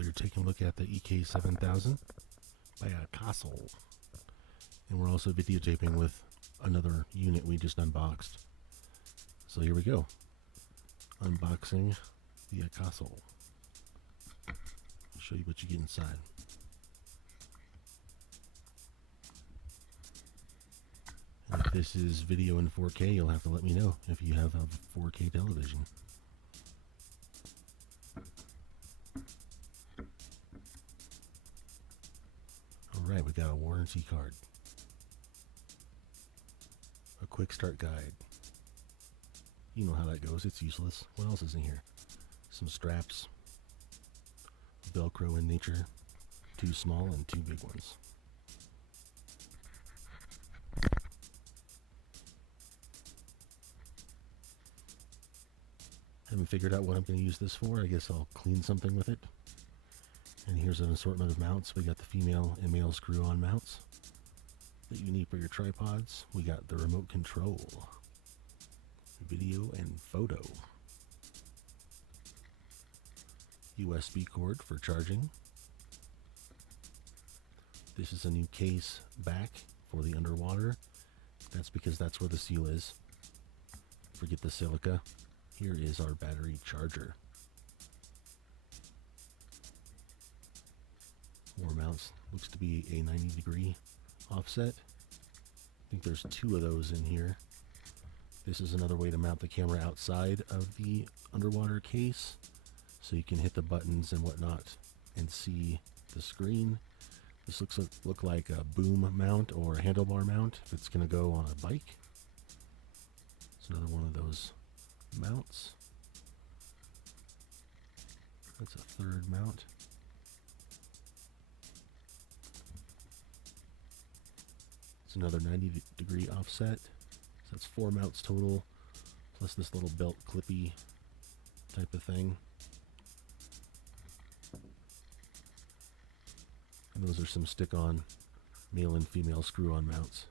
Well, you're taking a look at the EK7000 by AKASO. And we're also videotaping with another unit we just unboxed. So here we go. Unboxing the AKASO. I'll show you what you get inside. And if this is video in 4K, you'll have to let me know if you have a 4K television. Alright, we got a warranty card. A quick start guide. You know how that goes, it's useless. What else is in here? Some straps. Velcro in nature. 2 small and 2 big ones. Haven't figured out what I'm going to use this for. I guess I'll clean something with it. And here's an assortment of mounts. We got the female and male screw-on mounts that you need for your tripods. We got the remote control, video and photo, USB cord for charging. This is a new case back for the underwater. That's because that's where the seal is. Forget the silica. Here is our battery charger. More mounts. Looks to be a 90-degree offset. I think there's 2 of those in here. This is another way to mount the camera outside of the underwater case, so you can hit the buttons and whatnot and see the screen. This look like a boom mount or a handlebar mount if it's going to go on a bike. It's another one of those mounts. That's a 3rd mount. It's another 90-degree offset. So that's 4 mounts total, plus this little belt clippy type of thing. And those are some stick-on male and female screw-on mounts.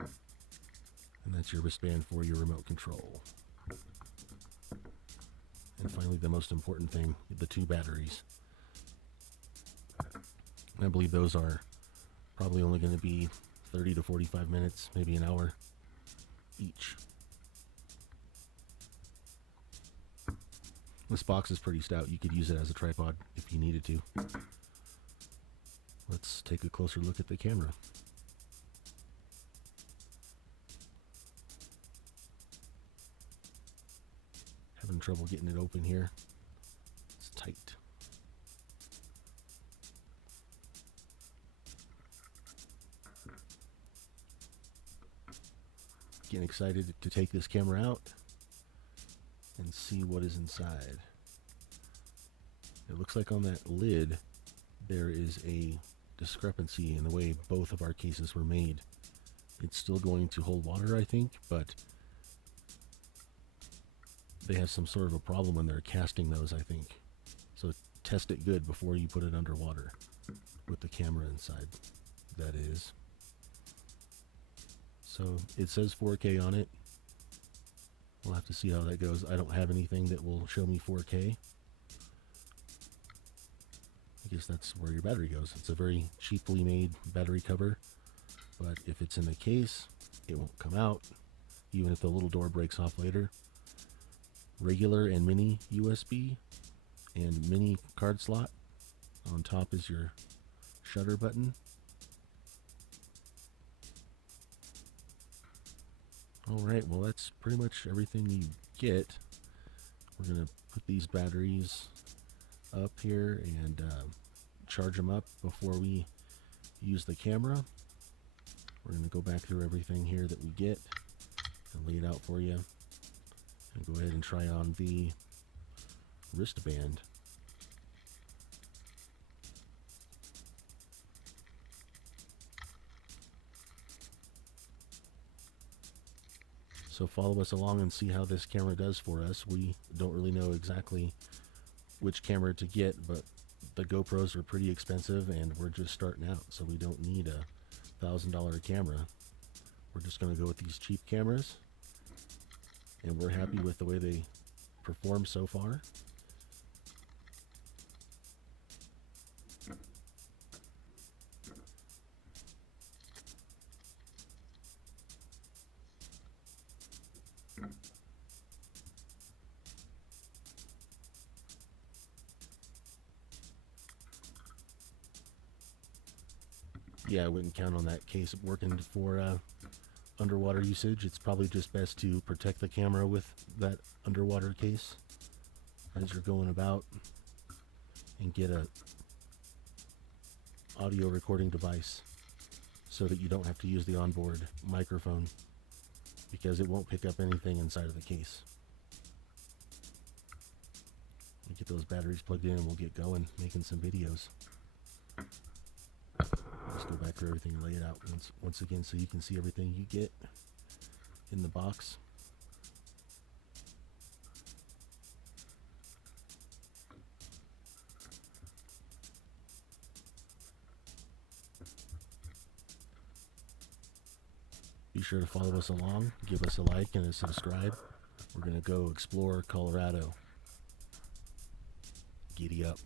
And that's your wristband for your remote control. And finally, the most important thing, the 2 batteries. I believe those are probably only going to be 30 to 45 minutes, maybe an hour each. This box is pretty stout. You could use it as a tripod if you needed to. Let's take a closer look at the camera. Having trouble getting it open here. It's tight. Getting excited to take this camera out and see what is inside. It looks like on that lid there is a discrepancy in the way both of our cases were made. It's still going to hold water, I think, but they have some sort of a problem when they're casting those, I think. So test it good before you put it underwater with the camera inside, that is. So it says 4K on it. We'll have to see how that goes. I don't have anything that will show me 4K. I guess that's where your battery goes. It's a very cheaply made battery cover, but if it's in the case, it won't come out, even if the little door breaks off later. Regular and mini USB and mini card slot. On top is your shutter button. Alright, well that's pretty much everything you get. We're going to put these batteries up here and charge them up before we use the camera. We're going to go back through everything here that we get and lay it out for you. And go ahead and try on the wristband. So follow us along and see how this camera does for us. We don't really know exactly which camera to get, but the GoPros are pretty expensive and we're just starting out, so we don't need a $1,000 camera. We're just going to go with these cheap cameras, and we're happy with the way they perform so far. Yeah, I wouldn't count on that case working for underwater usage. It's probably just best to protect the camera with that underwater case as you're going about, and get a audio recording device so that you don't have to use the onboard microphone, because it won't pick up anything inside of the case. We'll get those batteries plugged in and we'll get going making some videos. Just go back through everything and lay it out once again so you can see everything you get in the box. Be sure to follow us along, give us a like and a subscribe. We're going to go explore Colorado. Giddy up.